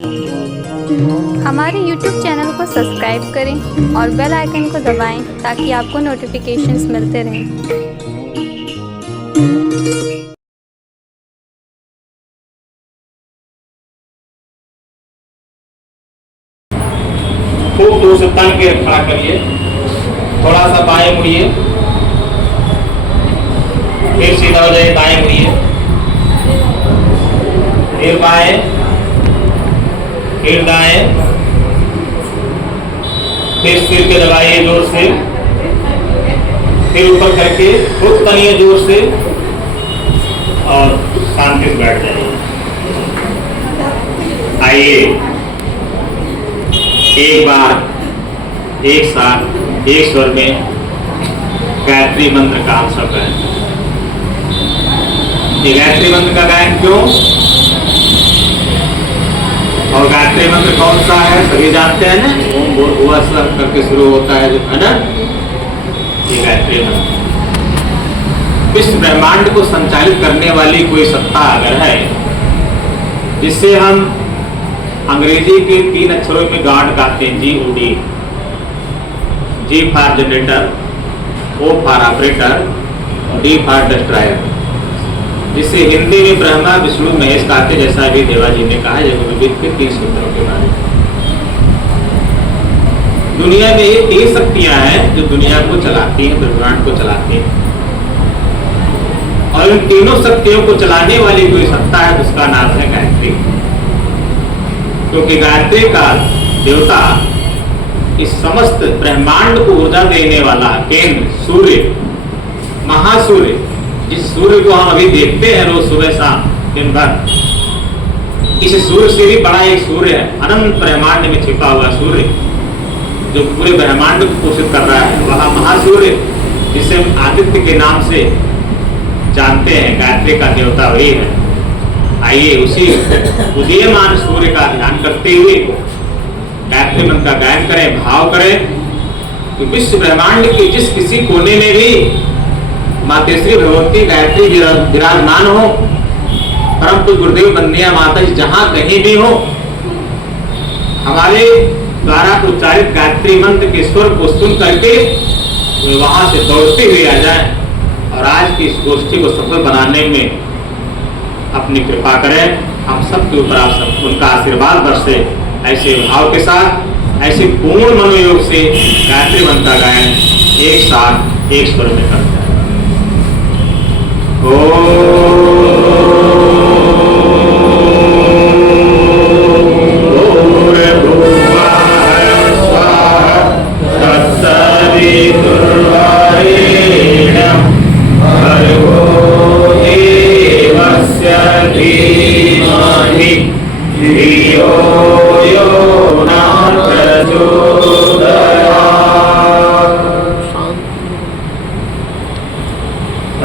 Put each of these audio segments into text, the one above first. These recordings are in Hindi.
हमारे YouTube चैनल को सब्सक्राइब करें और बेल आइकन को दबाएं ताकि आपको नोटिफिकेशंस मिलते रहें। खूब दूर से तन के खड़ा करिए, थोड़ा सा बाएं मुड़िए, फिर सीधा हो जाए, दाएं मुड़िए, फिर बाएं, फिर दाएं, फिर सिर के दबाइए जोर से, फिर ऊपर करके खूब तनिए जोर से और शांति से बैठ जाइए। आइए एक बार एक साथ एक स्वर में गायत्री मंत्र का हम सब गाएं। ये गायत्री मंत्र का गायन क्यों और गायत्री मंत्र कौन सा है सभी जानते हैं ना, ओम भूर्भुवः स्वः करके शुरू होता है जो है ना, ये गायत्री मंत्र। विश्व ब्रह्मांड को संचालित करने वाली कोई सत्ता अगर है जिससे हम अंग्रेजी के 3 अक्षरों में गार्ड गाते हैं, GOD, G for generator, O for operator, D for destroyer, जिसे हिंदी में ब्रह्मा विष्णु महेश कहते, जैसा भी देवा जी ने कहा है जगविदित के 3 सूत्रों के बारे में। दुनिया में ये 3 शक्तियां हैं जो दुनिया को चलाती हैं, ब्रह्मांड को चलाती हैं, और इन तीनों शक्तियों को चलाने वाली कोई सत्ता है उसका नाम है गायत्री। क्योंकि गायत्री का देवता इस समस्त ब्रह्मांड को ऊर्जा देने वाला केंद्र सूर्य, महासूर्य, जिस सूर्य को हम अभी देखते हैं रोज सुबह शाम दिन भर, इस सूर्य से भी बड़ा एक सूर्य है, अनंत ब्रह्मांड में छिपा हुआ सूर्य जो पूरे ब्रह्मांड को पोषित कर रहा है, वह महासूर्य जिसे हम आदित्य के नाम से जानते हैं, गायत्री का देवता वही है। आइए उसी उदीयमान सूर्य का ध्यान करते हुए गायत्री मंत्र का गायन करें, भाव करें कि विश्व ब्रह्मांड के जिस किसी कोने में भी मातेश्वरी भगवती गायत्री विराजमान हो, परम पूज्य गुरुदेव बंदिया माता जी जहां कहीं भी हो, हमारे द्वारा उच्चारित गायत्री मंत्र के स्वर को सुन करके वे वहां से दौड़ते हुए आ जाए और आज की इस गोष्ठी को सफल बनाने में अपनी कृपा करें। हम सबके ऊपर आप सब उनका आशीर्वाद बरसे। ऐसे भाव के साथ, ऐसे पूर्ण मनोयोग से गायत्री मंत्र का गायन एक साथ एक स्वर में करते हैं।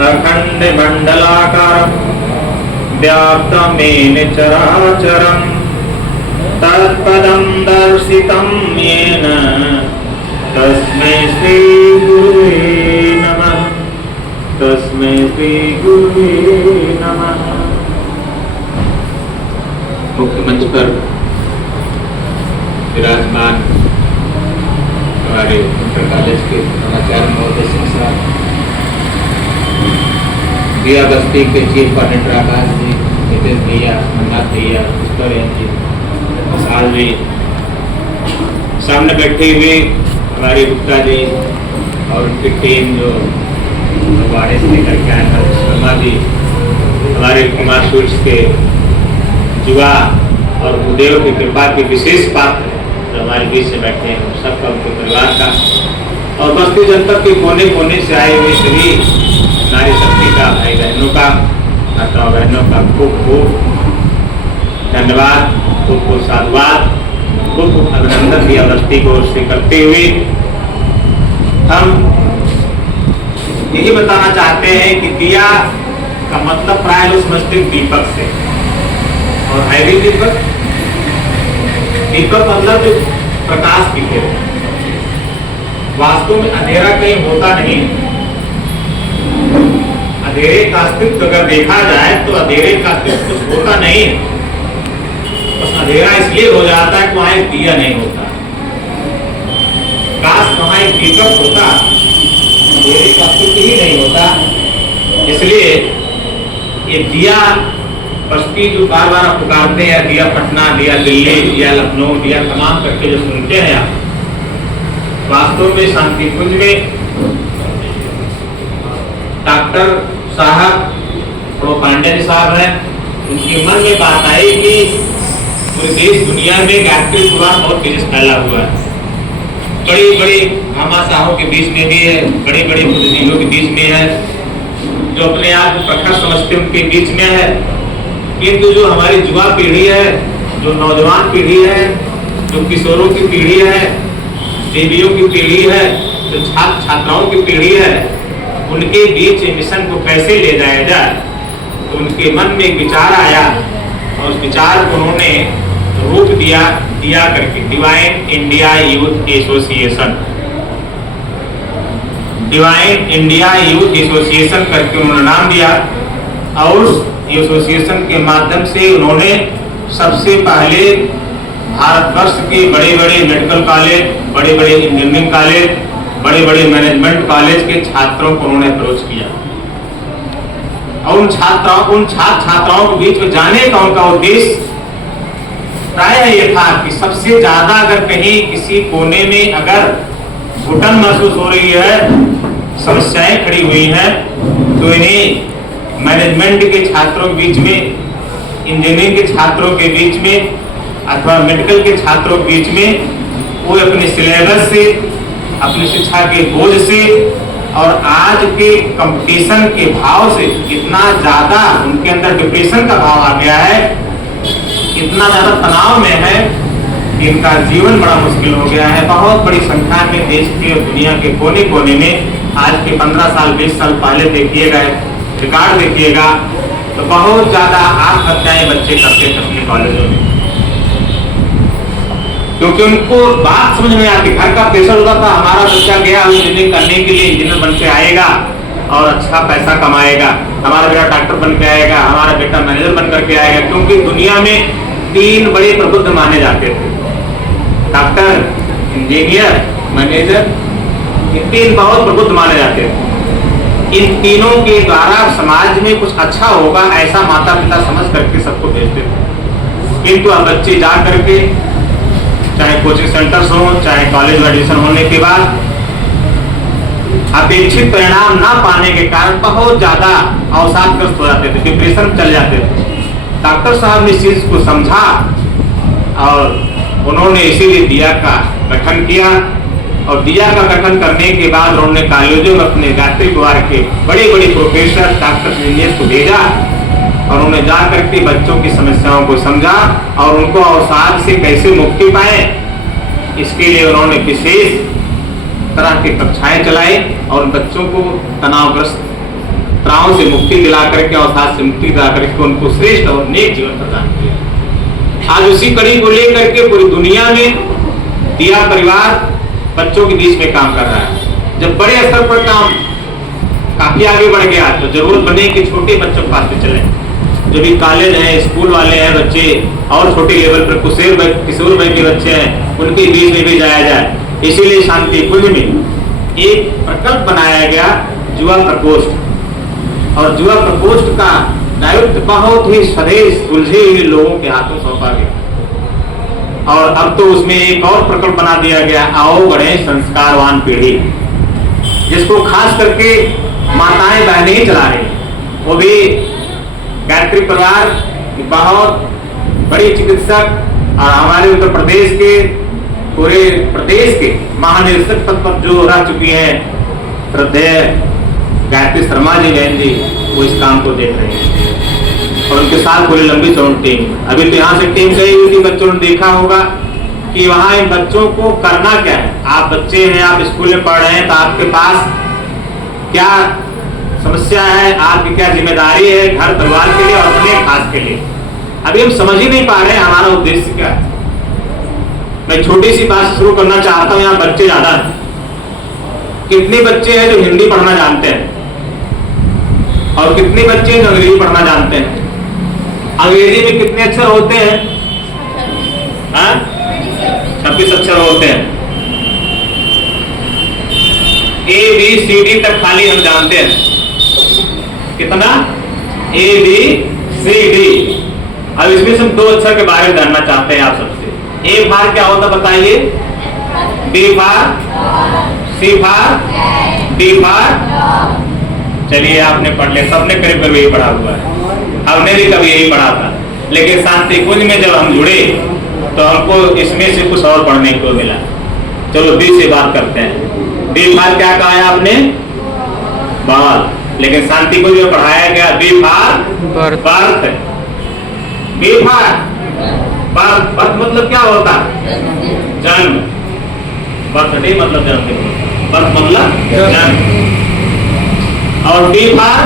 अखंड मंडलाकारं व्याप्तमेन चराचरं तत्पदं दर्शितं येन तस्मै श्री गुरुवे नमः, तस्मै श्री गुरुवे नमः। मुख्य मंच पर विराजमान हमारे इंटर कॉलेज के आचार्य महोदय सिंह साहब, दिया बस्ती के चीफ कोऑर्डिनेटर आकाश जी, नितेश भैया, मंदार भैया, पुष्कर जी, विशाल जी, सामने बैठे हुए हमारी गुप्ता जी और उनकी टीम जो वाड़े से लेकर के आए हैं, शर्मा जी, हमारे कुमार सूर्य के युवा और गुरुदेव की कृपा के विशेष पात्र जो हमारे बीच से बैठे हैं, सबका उनके परिवार का और बस्ती जनपद के कोने कोने से आए हुए सभी नारी शक्ति का, भाई बहनों का, माताओं बहनों का खूब खूब धन्यवाद, खूब खूब साधुवाद, खूब खूब अभिनंदन दिया बस्ती को ओर से करते हुए हम यही बताना चाहते हैं कि दिया का मतलब प्राय लोग समझते हैं दीपक से, और है भी दीपक। दीपक मतलब जो प्रकाश दिखे, वास्तव में अंधेरा कहीं होता नहीं। अंधेरे का अस्तित्व अगर देखा जाए तो अंधेरे का अस्तित्व कुछ होता नहीं। बस अंधेरा इसलिए हो जाता है कि वहां एक दिया नहीं होता। काश वहां एक दीपक होता, अंधेरे का अस्तित्व ही नहीं होता। इसलिए ये दिया बस्ती जो बार बार आप पुकारते हैं, दिया पटना, दिया दिल्ली, दिया लखनऊ, दिया तमाम करके जो सुनते हैं आप, वास्तव में शांति कुंज में डॉक्टर साहब प्रो पांडे जी साहब हैं, उनके मन में बात आई कि पूरे देश दुनिया में गायत्री पुराण बहुत तेजी से फैला हुआ है। बड़ी बड़ी घमासाहों के बीच में भी है, बड़े बड़े बुद्धिजीवियों के बीच में है, जो अपने आप को प्रखर समझते उनके बीच में है। किंतु जो हमारी युवा पीढ़ी है, जो नौजवान पीढ़ी है, जो किशोरों की पीढ़ी है, देवियों की पीढ़ी है, जो छात्र छात्राओं की पीढ़ी है, उनके बीच मिशन को कैसे ले जाया जाए, तो उनके मन में एक विचार आया और उस विचार को उन्होंने रूप दिया करके divine India youth association, divine India youth association करके उन्होंने नाम दिया। और उस एसोसिएशन के माध्यम से उन्होंने सबसे पहले भारतवर्ष के बड़े बड़े मेडिकल कॉलेज, बड़े बड़े इंजीनियरिंग कॉलेज, बड़े बड़े मैनेजमेंट कॉलेज के छात्रों को उन्होंने अप्रोच किया और उन छात्र छात्राओं के बीच में जाने का उनका उद्देश्य प्राय ये था कि सबसे ज्यादा अगर कहीं किसी कोने में अगर घुटन महसूस हो रही है, समस्याएं खड़ी हुई हैं, तो इन्हें मैनेजमेंट के छात्रों के बीच में, इंजीनियरिंग के छात्रों के बीच में अथवा मेडिकल के छात्रों के बीच में वो अपने सिलेबस से, अपनी शिक्षा के बोझ से और आज के कंपटीशन के भाव से इतना ज्यादा उनके अंदर डिप्रेशन का भाव आ गया है, इतना ज्यादा तनाव में है कि इनका जीवन बड़ा मुश्किल हो गया है। बहुत बड़ी संख्या में देश के और दुनिया के कोने कोने में आज के 15 साल 20 साल पहले देखिएगा, रिकॉर्ड देखिएगा, तो बहुत ज्यादा आत्महत्याएं बच्चे करते थे अपने कॉलेजों में, क्योंकि उनको बात समझ में आती, घर का प्रेशर होता था, हमारा बच्चा गया इंजीनियरिंग करने के लिए, इंजीनियर बन के आएगा और अच्छा पैसा कमाएगा, हमारा बेटा डॉक्टर बन के आएगा, हमारा बेटा मैनेजर बन करके आएगा। क्योंकि दुनिया में 3 बड़े प्रबुद्ध माने जाते थे, डॉक्टर, इंजीनियर, मैनेजर, ये 3 बहुत प्रबुद्ध माने जाते थे। इन तीनों के द्वारा समाज में कुछ अच्छा होगा ऐसा माता पिता समझ करके सबको भेजते थे। किंतु अब बच्चे जा करके चाहे कोचिंग सेंटर्स हो, चाहे कॉलेज में एडमिशन होने के बाद अपेक्षित परिणाम ना पाने के कारण बहुत ज्यादा अवसादग्रस्त हो जाते थे, डिप्रेशन में चले जाते थे। डॉक्टर साहब ने इस चीज को समझा और उन्होंने इसीलिए दिया का गठन किया और दिया का गठन करने के बाद उन्होंने कॉलेजों में अपने गायत्री द्वार के बड़े बड़े प्रोफेसर, डॉक्टर, इंजीनियर को भेजा और उन्होंने जा करके बच्चों की समस्याओं को समझा और उनको अवसाद से कैसे मुक्ति पाए, इसके लिए उन्होंने विशेष तरह की कक्षाएं चलाई और बच्चों को तनावग्रस्त तनाव से मुक्ति दिला करके, अवसाद से मुक्ति दिला करके उनको श्रेष्ठ और नेक जीवन प्रदान किया। आज उसी कड़ी को लेकर के पूरी दुनिया में दिया परिवार बच्चों के बीच में काम कर रहा है। जब बड़े स्तर पर काम काफी आगे बढ़ गया तो जरूरत बने कि छोटे बच्चों के पास में चले, जो भी कॉलेज है, स्कूल वाले हैं बच्चे और छोटे लेवल पर किशोर वय के बच्चे हैं, उनके बीच में भी जाया जाए। इसीलिए शांति कुंज में एक प्रकल्प बनाया गया युवा प्रकोष्ठ और युवा प्रकोष्ठ का दायित्व बहुत ही स्वदेश उलझे हुए लोगों के हाथों सौंपा गया और अब तो उसमें एक और प्रकल्प बना दिया गया, आओ बढ़े संस्कारवान पीढ़ी, जिसको खास करके माताएं बहनें ही चला रही, वो भी गायत्री परिवार बहुत बड़ी चिकित्सक और हमारे उत्तर प्रदेश के पूरे प्रदेश के महानिदेशक पद पर जो रह चुकी है श्रद्धेय गायत्री शर्मा जी बहन जी, वो इस काम को देख रहे हैं और उनके साथ पूरी लंबी चौड़ी टीम। अभी तो यहाँ से टीम गई हुई थी, बच्चों ने देखा होगा कि वहाँ इन बच्चों को करना क्या है। आप बच्चे हैं, आप स्कूल में पढ़ रहे हैं, तो आपके पास क्या समस्या है, आपकी क्या जिम्मेदारी है घर परिवार के लिए और अपने खास के लिए। अभी हम समझ ही नहीं पा रहे हैं हमारा उद्देश्य क्या है। मैं छोटी सी बात शुरू करना चाहता हूँ। यहाँ बच्चे ज्यादा हैं, कितने बच्चे हैं जो हिंदी पढ़ना जानते हैं और कितने बच्चे हैं जो अंग्रेजी पढ़ना जानते हैं। अंग्रेजी में कितने अक्षर होते हैं? 26 अक्षर होते हैं। ABCD तक खाली हम जानते हैं, कितना? ABCD। अब इसमें से हम 2 अक्षर के बारे में जानना चाहते हैं आप सबसे। A फार क्या होता बताइए? B फार, C फार, D फार। चलिए आपने पढ़ लिया, सबने करीब करीब यही पढ़ा हुआ है, हमने भी कभी यही पढ़ा था। लेकिन शांति कुंज में जब हम जुड़े तो हमको इसमें से कुछ और पढ़ने को मिला। चलो B से बात करते हैं। B फार क्या कहा है आपने? बाल। लेकिन शांति कुंज में पढ़ाया गया B फार बर्थ। B फार बर्थ। बर्थ मतलब क्या होता है? जन्म। बर्थडे मतलब जन्मदिन, बर्थ मतलब जन्म। और D फार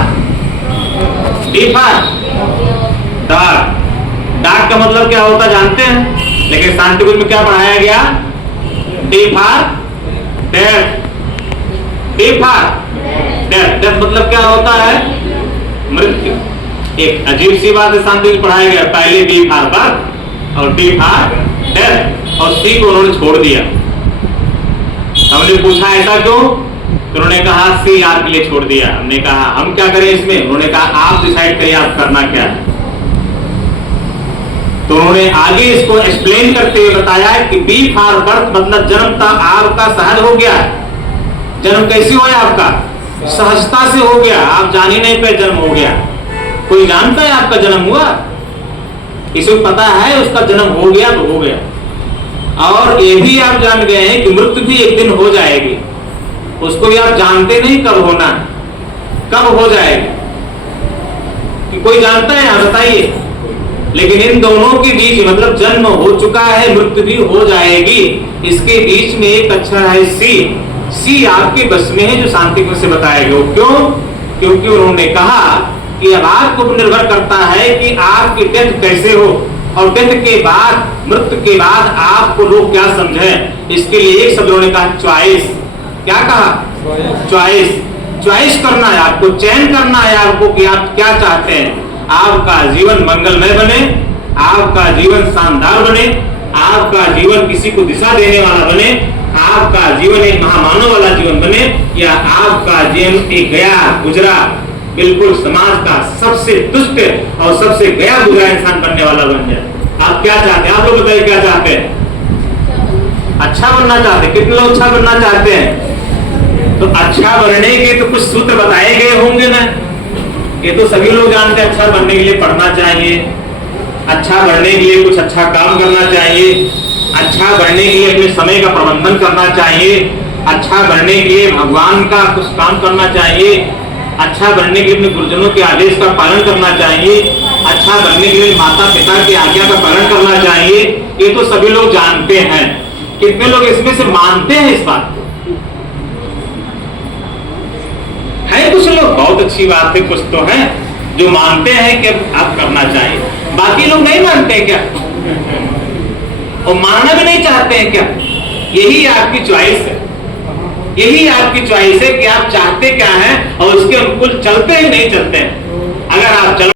डाक। डाक का मतलब क्या होता जानते हैं? लेकिन शांति कुंज में क्या पढ़ाया गया? D फार डेथ। D फार डेथ। डेथ मतलब क्या होता है? मृत्यु। एक अजीब सी बात है, शांति कुंज पढ़ाया गया पहले B फार बर्थ और D फार डेथ, और C को उन्होंने छोड़ दिया। हमने पूछा ऐसा क्यों? तो उन्होंने कहा C आर के लिए छोड़ दिया। हमने कहा हम क्या करें इसमें? उन्होंने कहा आप डिसाइड करिए आप करना क्या है। तो उन्होंने आगे इसको एक्सप्लेन करते हुए बताया कि B फार बर्थ मतलब जन्म था आपका सहज हो गया। जन्म कैसे हुआ आपका? सहजता से हो गया, आप जान ही नहीं पे जन्म हो गया। कोई जानता है आपका जन्म हुआ? किसी को पता है उसका जन्म हो गया तो हो गया। और ये भी आप जान गए हैं कि मृत्यु भी एक दिन हो जाएगी, उसको भी आप जानते नहीं कब होना, कब हो जाएगी कि कोई जानता है? आप बताइए। लेकिन इन दोनों के बीच मतलब जन्म हो चुका है, मृत्यु भी हो जाएगी, इसके बीच में एक अक्षर है C। C आपके बस में है, जो शांति कुंज से बताया गया। क्यों? क्योंकि उन्होंने कहा कि अब आपको निर्भर करता है कि आपकी डेथ कैसे हो, और डेथ के बाद, मृत्यु के बाद आपको लोग क्या समझें। इसके लिए एक शब्द उन्होंने कहा चॉइस। क्या कहा? चॉइस। चॉइस करना है आपको, चयन करना है आपको कि आप क्या चाहते हैं। आपका जीवन मंगलमय बने, आपका जीवन शानदार बने, आपका जीवन किसी को दिशा देने वाला बने, आपका जीवन एक महामानव वाला जीवन बने, या आपका जीवन एक गया गुजरा बिल्कुल समाज का सबसे दुष्ट और सबसे गया गुजरा इंसान बनने वाला बन जाए। आप क्या चाहते हैं? आप लोग बताइए क्या चाहते हैं? अच्छा बनना चाहते हैं? कितने लोग अच्छा बनना चाहते हैं? तो अच्छा बनने के तो कुछ सूत्र बताए गए होंगे ना। ये तो सभी लोग जानते हैं, अच्छा बनने के लिए पढ़ना चाहिए, अच्छा बनने के लिए कुछ अच्छा काम करना चाहिए, अच्छा बनने के लिए अपने समय का प्रबंधन करना चाहिए, अच्छा बनने के लिए भगवान का कुछ काम करना चाहिए, अच्छा बनने के लिए अपने गुरुजनों के आदेश का पालन करना चाहिए, अच्छा बनने के लिए माता पिता की आज्ञा का पालन करना चाहिए। ये तो सभी लोग जानते हैं। कितने लोग इसमें से मानते हैं इस बात को? है कुछ लोग, बहुत अच्छी बात है, कुछ तो है जो मानते हैं कि आप करना चाहिए। बाकी लोग नहीं मानते क्या? और मानना भी नहीं चाहते हैं क्या? यही आपकी चॉइस है, यही आपकी चॉइस है कि आप चाहते क्या हैं और उसके अनुकूल चलते हैं नहीं चलते हैं। अगर आप चल